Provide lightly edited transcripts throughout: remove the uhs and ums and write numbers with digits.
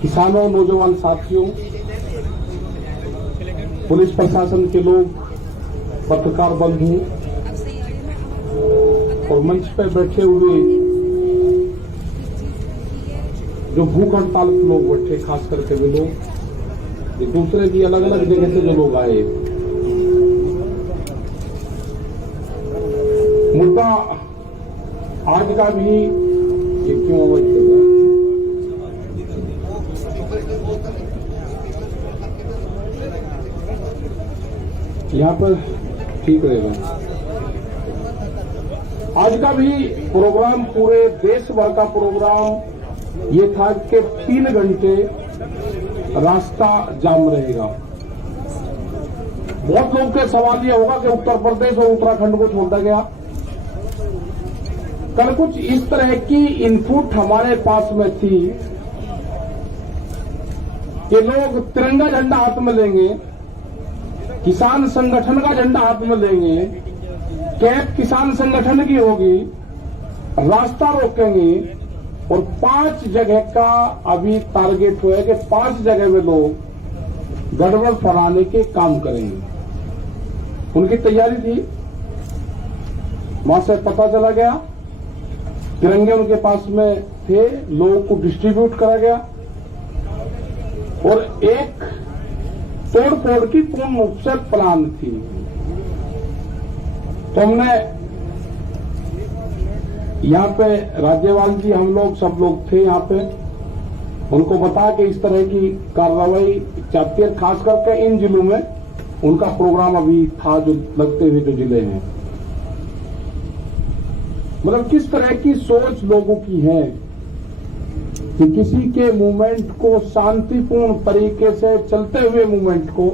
किसानों, नौजवान साथियों, पुलिस प्रशासन के लोग, पत्रकार बंधु और मंच पर बैठे हुए जो भूख हड़ताल के लोग बैठे, खास करके वे लोग, ये दूसरे भी अलग अलग जगह से जो लोग आए। मुद्दा आज का भी ये क्यों अवैध कर रहा है? यहाँ पर ठीक रहेगा। आज का भी प्रोग्राम, पूरे देश भर का प्रोग्राम ये था कि 3 घंटे रास्ता जाम रहेगा। बहुत लोग के सवाल ये होगा कि उत्तर प्रदेश और उत्तराखंड को छोड़ा गया। कल कुछ इस तरह की इनपुट हमारे पास में थी कि लोग तिरंगा झंडा हाथ में लेंगे, किसान संगठन का झंडा हाथ में लेंगे, कैप किसान संगठन की होगी, रास्ता रोकेंगे और 5 जगह का अभी टारगेट हुआ है कि 5 जगह में लोग गड़बड़ फैलाने के काम करेंगे। उनकी तैयारी थी। वहां से पता चला गया, तिरंगे उनके पास में थे, लोगों को डिस्ट्रीब्यूट करा गया और एक तोड़-फोड़ की पूर्ण रूप से प्लान थी। तो हमने यहाँ पे राज्यपाल जी, हम लोग सब लोग थे यहाँ पे, उनको बताया कि इस तरह की कार्रवाई चाहती है। खास करके इन जिलों में उनका प्रोग्राम अभी था, जो लगते हुए जो जिले हैं, मतलब किस तरह की सोच लोगों की है कि किसी के मूवमेंट को, शांतिपूर्ण तरीके से चलते हुए मूवमेंट को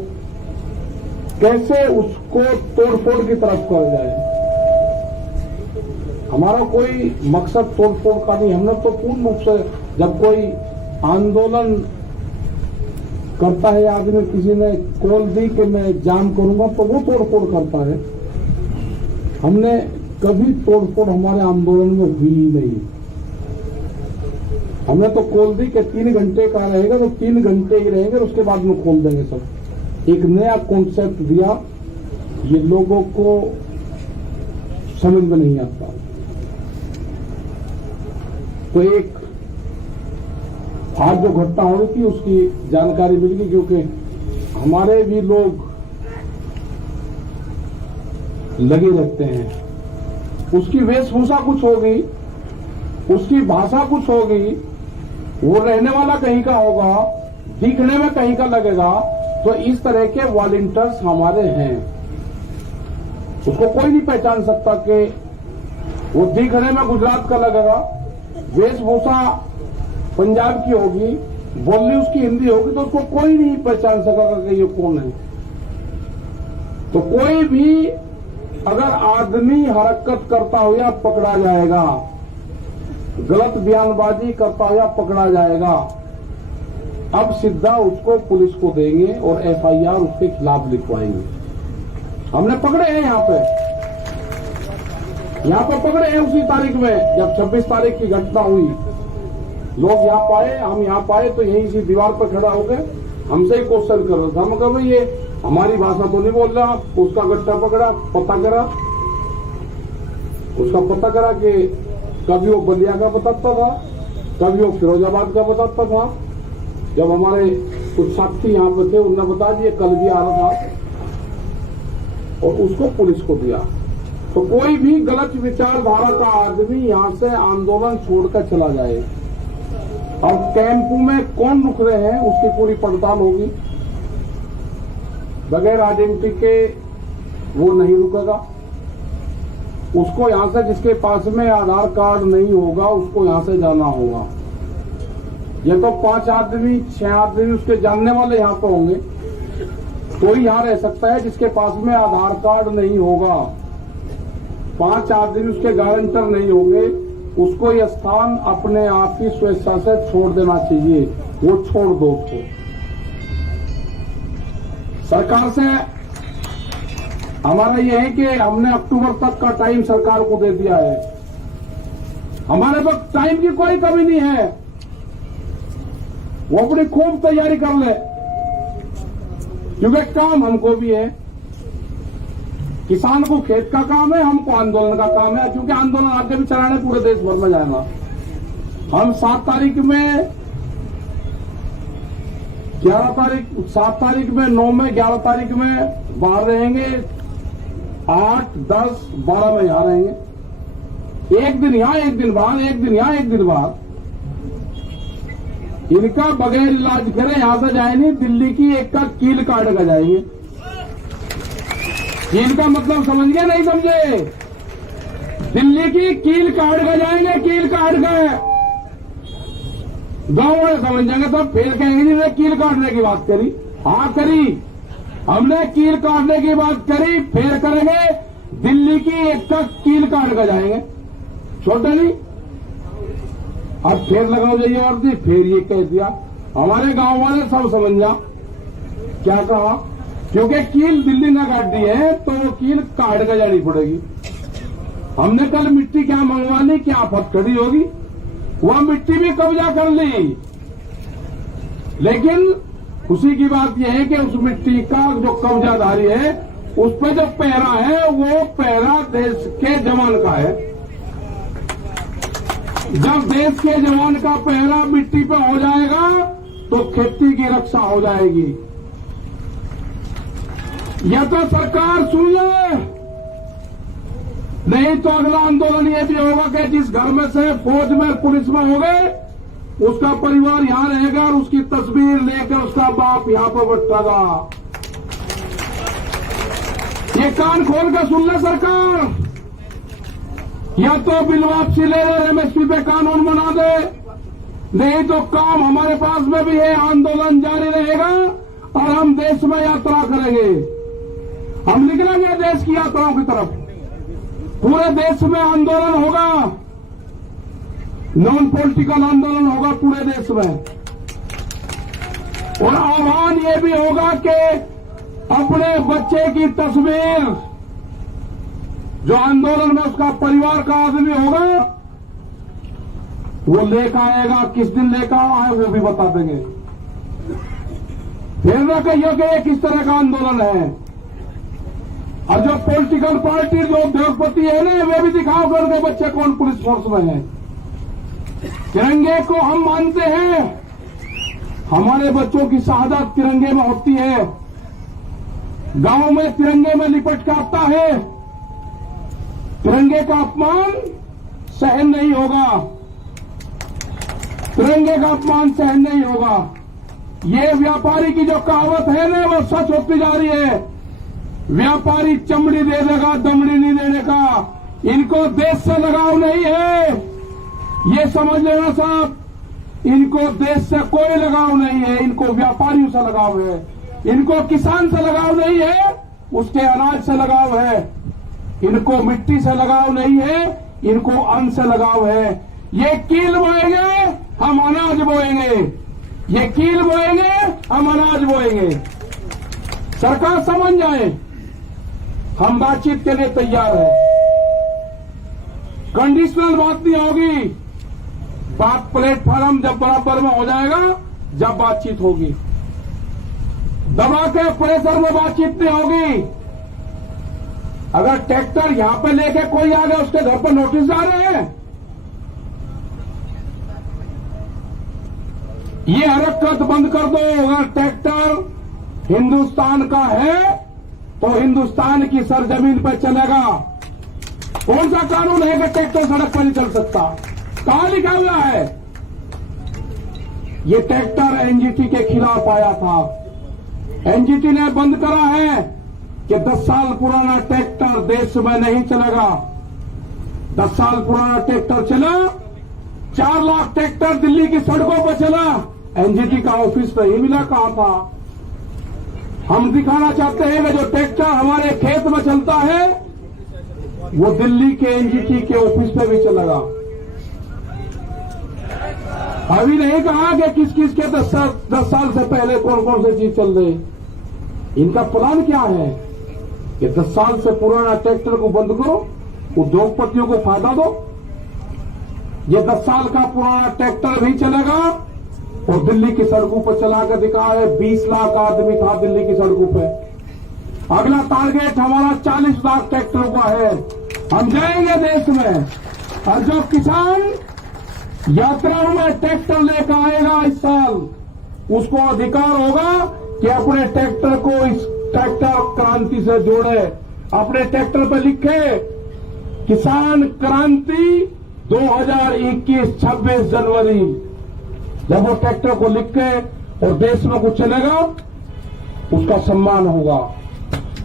कैसे उसको तोड़फोड़ की तरफ कर जाए। हमारा कोई मकसद तोड़फोड़ का नहीं। हमने तो पूर्ण रूप से, जब कोई आंदोलन करता है आदमी, किसी ने कॉल दी कि मैं जाम करूंगा, तो वो तोड़फोड़ करता है। हमने कभी तोड़फोड़ हमारे आंदोलन में हुई नहीं। हमने तो खोल दी कि 3 घंटे का रहेगा तो 3 घंटे ही रहेंगे, उसके बाद में खोल देंगे सब। एक नया कॉन्सेप्ट दिया, ये लोगों को समझ में नहीं आता। तो एक आज जो घटना हो रही थी उसकी जानकारी मिल गई, क्योंकि हमारे भी लोग लगे रहते हैं। उसकी वेशभूषा कुछ होगी, उसकी भाषा कुछ होगी, वो रहने वाला कहीं का होगा, दिखने में कहीं का लगेगा। तो इस तरह के वॉलंटियर्स हमारे हैं। उसको कोई नहीं पहचान सकता कि वो दिखने में गुजरात का लगेगा, वेशभूषा पंजाब की होगी, बोली उसकी हिंदी होगी, तो उसको कोई नहीं पहचान सकेगा कि ये कौन है। तो कोई भी अगर आदमी हरकत करता हुआ पकड़ा जाएगा, गलत बयानबाजी करता हुआ पकड़ा जाएगा, अब सीधा उसको पुलिस को देंगे और एफआईआर उसके खिलाफ लिखवाएंगे। हमने पकड़े हैं यहाँ पे पकड़े हैं उसी तारीख में, जब 26 तारीख की घटना हुई। लोग यहाँ पाए, हम यहाँ पाए, तो यहीं इसी दीवार पर खड़ा होकर हमसे ही क्वेश्चन कर रहा था। हम कहा भाई ये हमारी भाषा तो नहीं बोल रहा। उसका गट्टा पकड़ा, पता करा, उसका पता करा कि कभी वो बलिया का बताता था, कभी वो फिरोजाबाद का बताता था। जब हमारे कुछ साथी यहाँ पे थे, उन्होंने बता दिया कल भी आ रहा था, और उसको पुलिस को दिया। तो कोई भी गलत विचारधारा का आदमी यहाँ से आंदोलन छोड़कर चला जाए, और कैंप में कौन रुक रहे हैं उसकी पूरी पड़ताल होगी। बगैर आइडेंटिटी के वो नहीं रुकेगा। उसको यहां से, जिसके पास में आधार कार्ड नहीं होगा, उसको यहां से जाना होगा। ये तो 5 आदमी 6 आदमी उसके जानने वाले यहां पर होंगे, तो ही यहां रह सकता है जिसके पास में आधार कार्ड नहीं होगा। 5 आदमी उसके गारंटर नहीं होंगे, उसको यह स्थान अपने आप की स्वेच्छा से छोड़ देना चाहिए। वो छोड़ दो उसको। सरकार से हमारा यह है कि हमने अक्टूबर तक का टाइम सरकार को दे दिया है। हमारे पास टाइम की कोई कमी नहीं है। वो अपनी खूब तैयारी कर ले, क्योंकि काम हमको भी है। किसान को खेत का काम है, हमको आंदोलन का काम है, क्योंकि आंदोलन आगे भी चलाने पूरे देश भर में जाएगा। हम 7 तारीख में 9 में 11 तारीख में बाहर रहेंगे, 8, 10, 12 में यहां रहेंगे। एक दिन यहां, एक दिन बाहर, एक दिन यहां, एक दिन बाहर। इनका बगैर इलाज करे यहां से जाए नहीं, दिल्ली की एक का कील काट कर जाएंगे। कील का मतलब समझ गए नहीं समझे? दिल्ली की कील काट कर जाएंगे, कील काट कर। गांव वाले समझ जाएंगे तब फिर कहेंगे जी ने कील काटने की बात करी। हाँ करी, हमने कील काटने की बात करी, फिर करेंगे दिल्ली की एक का कील काट कर जाएंगे। छोटे नहीं, अब फिर लगाओ जाइए वर्दी, फिर ये कह दिया। हमारे गांव वाले सब समझ जा क्या कहा, क्योंकि कील दिल्ली ने काट दी है तो वो कील काट कर जानी पड़ेगी। हमने कल मिट्टी क्या मंगवा ली, क्या फटकड़ी होगी, वह मिट्टी भी कब्जा कर ली। लेकिन खुशी की बात यह है कि उस मिट्टी का जो कब्जादारी है, उस पर जो पहरा है वो पहरा देश के जवान का है। जब देश के जवान का पहरा मिट्टी पे हो जाएगा तो खेती की रक्षा हो जाएगी। या तो सरकार सुन ले, नहीं तो अगला आंदोलन ये भी होगा कि जिस घर में से फौज में पुलिस में हो गए उसका परिवार यहां रहेगा और उसकी तस्वीर लेकर उसका बाप यहां पर बैठेगा। ये कान खोल कर सुन ले सरकार, या तो बिल वापसी ले ले, एमएसपी पे कानून बना दे, नहीं तो काम हमारे पास में भी है, आंदोलन जारी रहेगा और हम देश में यात्रा करेंगे। हम निकलेंगे देश की यात्राओं की तरफ, पूरे देश में आंदोलन होगा, नॉन पॉलिटिकल आंदोलन होगा पूरे देश में। और आह्वान ये भी होगा कि अपने बच्चे की तस्वीर, जो आंदोलन में उसका परिवार का आदमी होगा वो लेकर आएगा, किस दिन लेकर आए वो भी बता देंगे। फिर न कहिए कि ये किस तरह का आंदोलन है। और जो पॉलिटिकल पार्टी जो उद्योगपति है ना, वे भी दिखाओ कर उनके बच्चे कौन पुलिस फोर्स में है। तिरंगे को हम मानते हैं, हमारे बच्चों की शहादत तिरंगे में होती है, गांव में तिरंगे में लिपट कर आता है। तिरंगे का अपमान सहन नहीं होगा, तिरंगे का अपमान सहन नहीं होगा। ये व्यापारी की जो कहावत है ना, वो सच होती जा रही है। व्यापारी चमड़ी दे देगा, दमड़ी नहीं देने का। इनको देश से लगाव नहीं है, ये समझ लेना साहब। इनको देश से कोई लगाव नहीं है, इनको व्यापारियों से लगाव है। इनको किसान से लगाव नहीं है, उसके अनाज से लगाव है। इनको मिट्टी से लगाव नहीं है, इनको अन्न से लगाव है। ये कील बोएंगे, हम अनाज बोएंगे। ये कील बोएंगे, हम अनाज बोएंगे। सरकार समझ जाए, हम बातचीत के लिए तैयार हैं। कंडीशनल बात नहीं होगी, बात प्लेटफॉर्म जब बराबर में हो जाएगा, जब बातचीत होगी। दबा के प्रेशर में बातचीत नहीं होगी। अगर ट्रैक्टर यहां पे लेके कोई आ गया, उसके घर पर नोटिस आ रहे हैं। ये हरकत बंद कर दो। अगर ट्रैक्टर हिंदुस्तान का है तो हिंदुस्तान की सरजमीन पर चलेगा। कौन सा कानून है कि ट्रैक्टर सड़क पर नहीं चल सकता? कहां लिखा हुआ है? ये ट्रैक्टर एनजीटी के खिलाफ आया था, एनजीटी ने बंद करा है कि 10 साल पुराना ट्रैक्टर देश में नहीं चलेगा। 10 साल पुराना ट्रैक्टर चला, 4 लाख ट्रैक्टर दिल्ली की सड़कों पर चला, एनजीटी का ऑफिस नहीं मिला। कहां था? हम दिखाना चाहते हैं कि जो ट्रैक्टर हमारे खेत में चलता है वो दिल्ली के एनजीटी के ऑफिस पे भी चलेगा। अभी नहीं कहा कि किस किस के 10 साल से पहले कौन कौन सी चीज चल रही। इनका प्लान क्या है कि 10 साल से पुराना ट्रैक्टर को बंद करो, उद्योगपतियों को फायदा दो। ये 10 साल का पुराना ट्रैक्टर भी चलेगा, और दिल्ली की सड़कों पर चला कर दिखाए 20 लाख आदमी था दिल्ली की सड़कों पे। अगला टारगेट हमारा 40 लाख ट्रैक्टरों का है। हम जाएंगे देश में, और जो किसान यात्राओं में ट्रैक्टर लेकर आएगा इस साल, उसको अधिकार होगा कि अपने ट्रैक्टर को इस ट्रैक्टर क्रांति से जोड़े। अपने ट्रैक्टर पर लिखे किसान क्रांति 2021 26 जनवरी। जब वो ट्रैक्टर को लिख के और देश में कुछ चलेगा, उसका सम्मान होगा।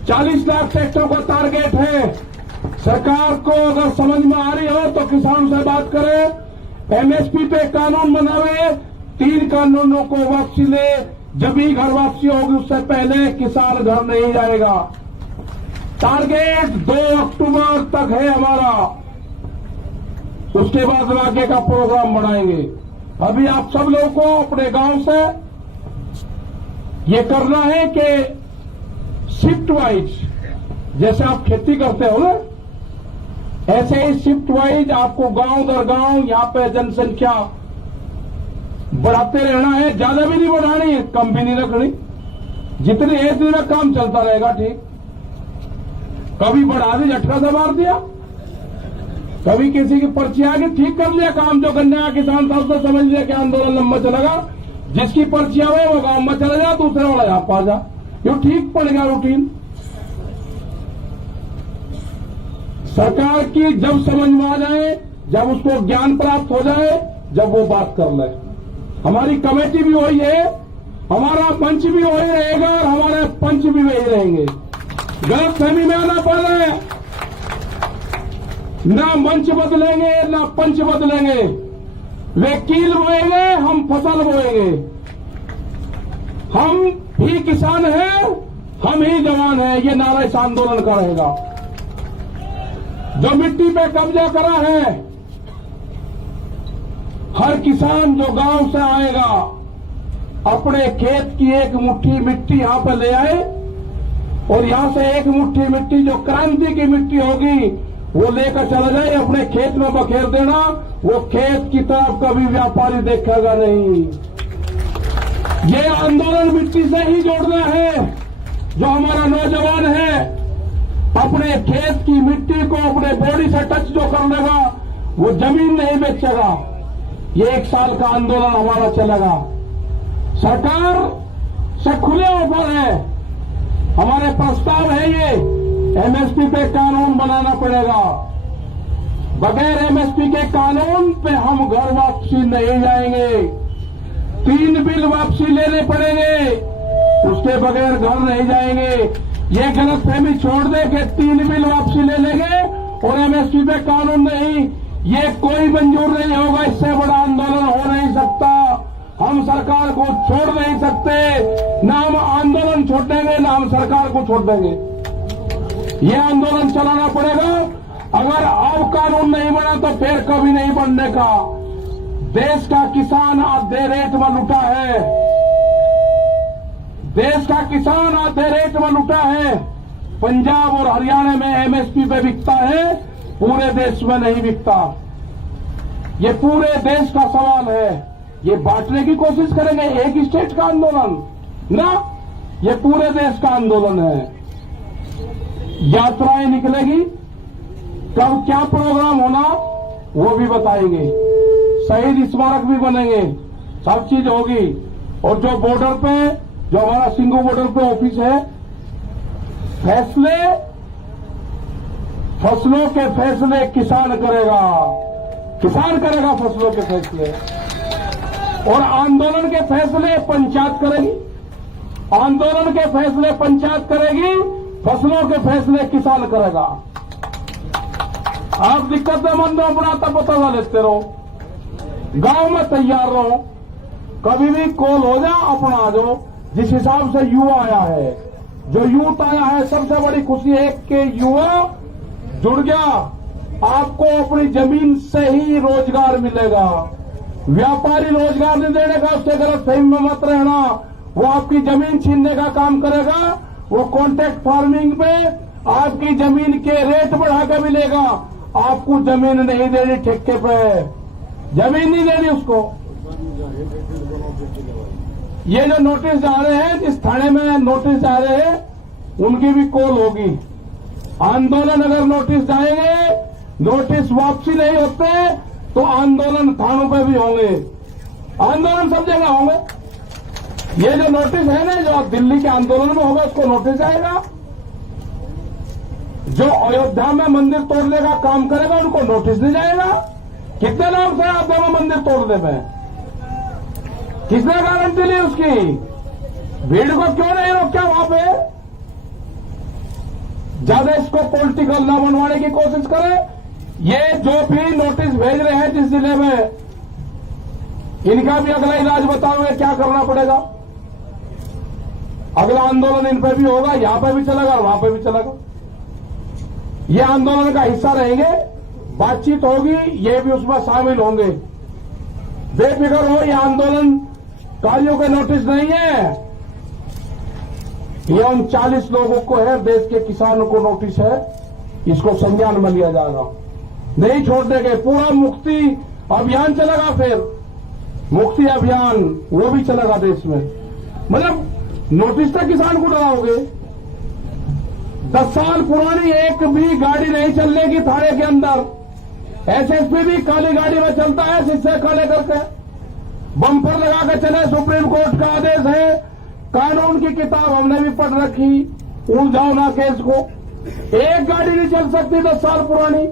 40 लाख ट्रैक्टर का टारगेट है। सरकार को अगर समझ में आ रही हो तो किसानों से बात करें, एमएसपी पे कानून बनावे, 3 कानूनों को वापसी ले। जब भी घर वापसी होगी उससे पहले किसान घर नहीं जाएगा। टारगेट 2 अक्टूबर तक है हमारा, उसके बाद आगे का प्रोग्राम बनाएंगे। अभी आप सब लोगों को अपने गांव से ये करना है कि शिफ्ट वाइज, जैसे आप खेती करते हो ना, ऐसे ही शिफ्ट वाइज आपको गांव दर गांव यहां पे जनसंख्या बढ़ाते रहना है। ज्यादा भी नहीं बढ़ानी है, कम भी नहीं रखनी। जितने एक दिन में काम चलता रहेगा, ठीक। कभी बढ़ा दी, झटका से मार दिया, कभी किसी की पर्ची आ गई, ठीक कर लिया काम। जो गन्ना किसान था उसने समझ लिया कि आंदोलन लंबा चलेगा, जिसकी पर्ची आवे वो गांव में चला जा, दूसरे वाला यहां पा जा, ये ठीक पड़ गया रूटीन। सरकार की जब समझ में आ जाए, जब उसको ज्ञान प्राप्त हो जाए, जब वो बात कर ले। हमारी कमेटी भी वही है, हमारा मंच भी वही रहेगा और हमारे पंच भी वही रहेंगे। गलत फहमी में आना पड़ रहा है, ना मंच बदलेंगे ना पंच बदलेंगे। वे कील बोएंगे, हम फसल बोएंगे। हम ही किसान हैं, हम ही जवान हैं, ये नारा इस आंदोलन का रहेगा। जो मिट्टी पे कब्जा करा है, हर किसान जो गांव से आएगा अपने खेत की एक मुट्ठी मिट्टी यहां पर ले आए, और यहां से एक मुट्ठी मिट्टी जो क्रांति की मिट्टी होगी वो लेकर चला जाए, अपने खेत में बखेर देना। वो खेत की तरफ कभी व्यापारी देखेगा नहीं। ये आंदोलन मिट्टी से ही जोड़ना है। जो हमारा नौजवान है अपने खेत की मिट्टी को अपने बॉडी से टच जो कर लेगा, वो जमीन नहीं बेचेगा। ये 1 साल का आंदोलन हमारा चलेगा। सरकार से खुले ऑफर है, हमारे प्रस्ताव है ये, एमएसपी पे कानून बनाना पड़ेगा। बगैर एमएसपी के कानून पे हम घर वापसी नहीं जाएंगे। 3 बिल वापसी लेने पड़ेंगे, उसके बगैर घर नहीं जाएंगे। ये गलतफहमी छोड़ दे कि 3 बिल वापसी ले लेंगे और एमएसपी पे कानून नहीं, ये कोई मंजूर नहीं होगा। इससे बड़ा आंदोलन हो नहीं सकता। हम सरकार को छोड़ नहीं सकते, ना हम आंदोलन छोड़ देंगे ना हम सरकार को छोड़ देंगे। ये आंदोलन चलाना पड़ेगा। अगर अब कानून नहीं बना तो फिर कभी नहीं बनने का। देश का किसान आधे रेट में लुटा है, देश का किसान आधे रेट में लुटा है। पंजाब और हरियाणा में एमएसपी पे बिकता है, पूरे देश में नहीं बिकता। ये पूरे देश का सवाल है। ये बांटने की कोशिश करेंगे एक स्टेट का आंदोलन ना, ये पूरे देश का आंदोलन है। यात्राएं निकलेगी, कब क्या प्रोग्राम होना वो भी बताएंगे, शहीद स्मारक भी बनेंगे, सब चीज होगी। और जो बॉर्डर पे, जो हमारा सिंगू बॉर्डर पे ऑफिस है, फैसले, फसलों के फैसले किसान करेगा, किसान करेगा फसलों के फैसले। और आंदोलन के फैसले पंचायत करेगी, आंदोलन के फैसले पंचायत करेगी, फसलों के फैसले किसान करेगा। आप दिक्कत में मंद अपना तब पता लेते रहो, गांव में तैयार रहो, कभी भी कॉल हो जा अपना आ जाओ। जिस हिसाब से युवा आया है, जो यूथ आया है, सबसे बड़ी खुशी है कि युवा जुड़ गया। आपको अपनी जमीन से ही रोजगार मिलेगा। व्यापारी रोजगार नहीं देने का, उससे गलत फहमी में मत रहना। वो आपकी जमीन छीनने का काम करेगा। वो कॉन्ट्रैक्ट फार्मिंग पे आपकी जमीन के रेट बढ़ा के मिलेगा। आपको जमीन नहीं देनी, ठेके पे जमीन नहीं देनी उसको। ये जो नोटिस जा रहे हैं, जिस थाने में नोटिस जा रहे हैं, उनकी भी कॉल होगी। आंदोलन अगर नोटिस जाएंगे, नोटिस वापसी नहीं होते तो आंदोलन थानों पे भी होंगे, आंदोलन सब जगह होंगे। ये जो नोटिस है ना, जो दिल्ली के आंदोलन में होगा, उसको नोटिस जाएगा। जो अयोध्या में मंदिर तोड़ने का काम करेगा, उनको नोटिस नहीं जाएगा। कितने लोग थे अयोध्या में मंदिर तोड़ने में? किसने गारंटी ली उसकी? भीड़ को क्यों नहीं रोका वहां पे? ज्यादा इसको पॉलिटिकल न बनवाने की कोशिश करें। ये जो भी नोटिस भेज रहे हैं जिस जिले में, इनका भी अगला इलाज बताओगे क्या करना पड़ेगा। अगला आंदोलन इन पे भी होगा, यहां पे भी चलेगा और वहां पे भी चलेगा। ये आंदोलन का हिस्सा रहेंगे, बातचीत होगी, ये भी उसमें शामिल होंगे। बेफिक्र हो, ये आंदोलन कार्यों के नोटिस नहीं है, ये उन 40 लोगों को है, देश के किसानों को नोटिस है। इसको संज्ञान में लिया जाएगा, नहीं छोड़ने के। पूरा मुक्ति अभियान चलेगा, फिर मुक्ति अभियान वो भी चलेगा देश में। मतलब नोटिस तक किसान को डराओगे। 10 साल पुरानी एक भी गाड़ी नहीं चलने की थाने के अंदर। एसएसपी भी काली गाड़ी में चलता है, शीशे काले करके बम्पर लगा के चले। सुप्रीम कोर्ट का आदेश है, कानून की किताब हमने भी पढ़ रखी, उलझाओ ना केस को। एक गाड़ी नहीं चल सकती 10 साल पुरानी।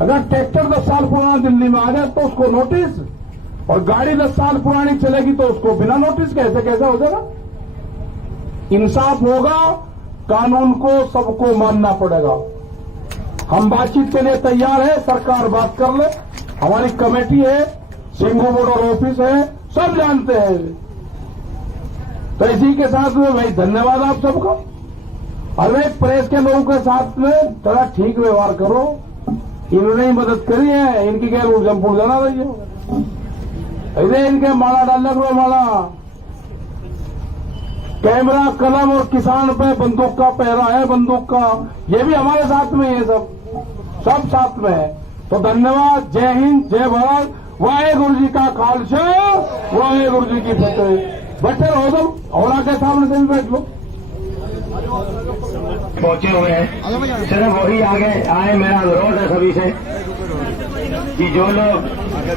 अगर ट्रैक्टर 10 साल पुराना दिल्ली में आ जाए तो उसको नोटिस, और गाड़ी 10 साल पुरानी चलेगी तो उसको बिना नोटिस कैसे हो जाएगा? इंसाफ होगा, कानून को सबको मानना पड़ेगा। हम बातचीत के लिए तैयार है, सरकार बात कर ले। हमारी कमेटी है, सिंघू बॉर्डर ऑफिस है, सब जानते हैं। तो इसी के साथ में भाई धन्यवाद आप सबका। और भाई प्रेस के लोगों के साथ में थोड़ा ठीक व्यवहार करो। इन्होंने ही मदद करी है, इनकी क्या उलझम जाना रही है। इधर इनके माला डालने को माला, कैमरा, कलम और किसान पे बंदूक का पहरा है, बंदूक का। ये भी हमारे साथ में है, सब साथ में है। तो धन्यवाद। जय हिंद, जय भारत। वाहेगुरु जी का खालसा, वाहेगुरु जी की फतेह। बैठे रहो सब, और के सामने से भी बैठ लो। पहुंचे हुए हैं, सिर्फ वही आगे आए। मेरा अनुरोध है सभी से कि जो लोग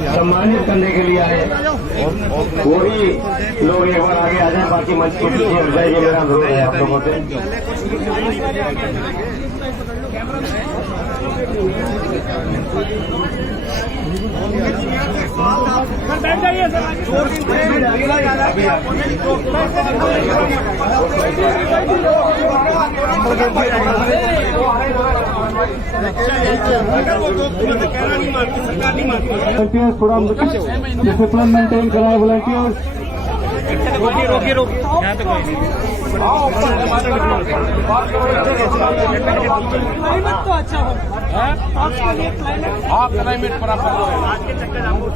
सम्मानित करने के लिए आए वही लोग एक बार आगे आ जाए, बाकी मंच के पीछे हट जाइए। मेरा अनुरोध है आप लोगों से। बैठ जाइए सर। वॉलंटियर्स थोड़ा डिसिप्लिन मेंटेन कराए। वॉलंटियर्स रोकिए यहाँ पे कोई क्लाइमेट तो अच्छा हो। हाँ, क्लाइमेट बराबर आज के चक्कर आपको